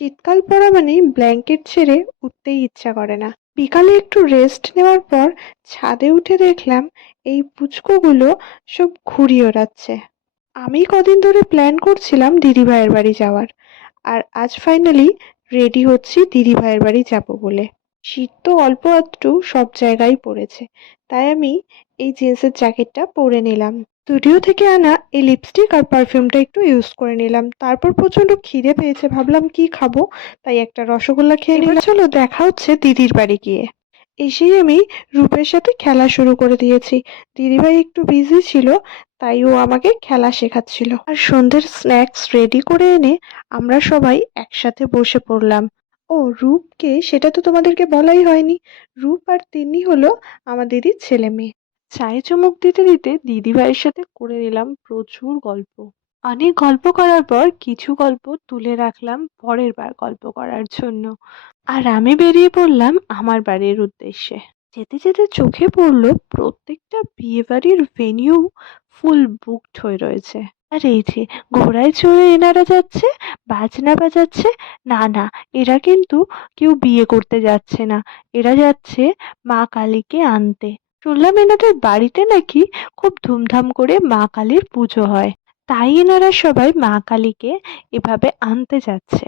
শীতকাল পড়া মানেই ব্ল্যাঙ্কেট ছেড়ে উঠতেই ইচ্ছা করে না। বিকালে একটু রেস্ট নেওয়ার পর ছাদে উঠে দেখলাম এই পুচকুগুলো সব ঘুড়ি ওড়াচ্ছে। আমি কদিন ধরে প্ল্যান করছিলাম দিদিভাইয়ের বাড়ি যাওয়ার, আর আজ ফাইনালি রেডি হচ্ছি দিদিভাইয়ের বাড়ি যাব বলে। শীত তো অল্প আধটু সব জায়গায় পড়েছে, তাই আমি এই জিন্সের জ্যাকেটটা পরে নিলাম। স্টুডিও থেকে আনা এই লিপস্টিক আর পারফিউমটা একটু ইউজ করে নিলাম। তারপর প্রচন্ড খিদে পেয়েছে, ভাবলাম কি খাবো, তাই একটা রসগোল্লা খেয়ে নিলাম। চলো দেখা হচ্ছে দিদির বাড়ি গিয়ে। এসেই আমি রূপের সাথে খেলা শুরু করে দিয়েছি। দিদিভাই একটু বিজি ছিল, তাই ও আমাকে খেলা শেখাচ্ছিল। আর সন্ধ্যের স্ন্যাক্স রেডি করে এনে আমরা সবাই একসাথে বসে পড়লাম। ও রূপকে সেটা তো তোমাদেরকে বলাই হয়নি। রূপ আর তিন্নি হলো আমার দিদির ছেলে মেয়ে। চায়ে চুমুক দিতে দিতে দিদিভাইয়ের সাথে করে নিলাম প্রচুর গল্প। অনেক গল্প করার পর কিছু গল্প তুলে রাখলাম পরের বার গল্প করার জন্য। আর আমি বেরিয়ে পড়লাম আমার বাড়ির উদ্দেশ্যে। যেতে যেতে চোখে পড়লো প্রত্যেকটা বিয়ে বাড়ির ভেন্যু ফুল বুকড হয়ে রয়েছে। আর এই যে ঘোড়ায় চড়ে এনারা যাচ্ছে, বাজনা বাজাচ্ছে। না না, এরা কিন্তু কেউ বিয়ে করতে যাচ্ছে না, এরা যাচ্ছে মা কালীকে আনতে। শুনলাম এনাদের বাড়িতে নাকি খুব ধুমধাম করে মা কালীর পুজো হয়, তাই এনারা সবাই মা কালীকে এভাবে আনতে যাচ্ছে।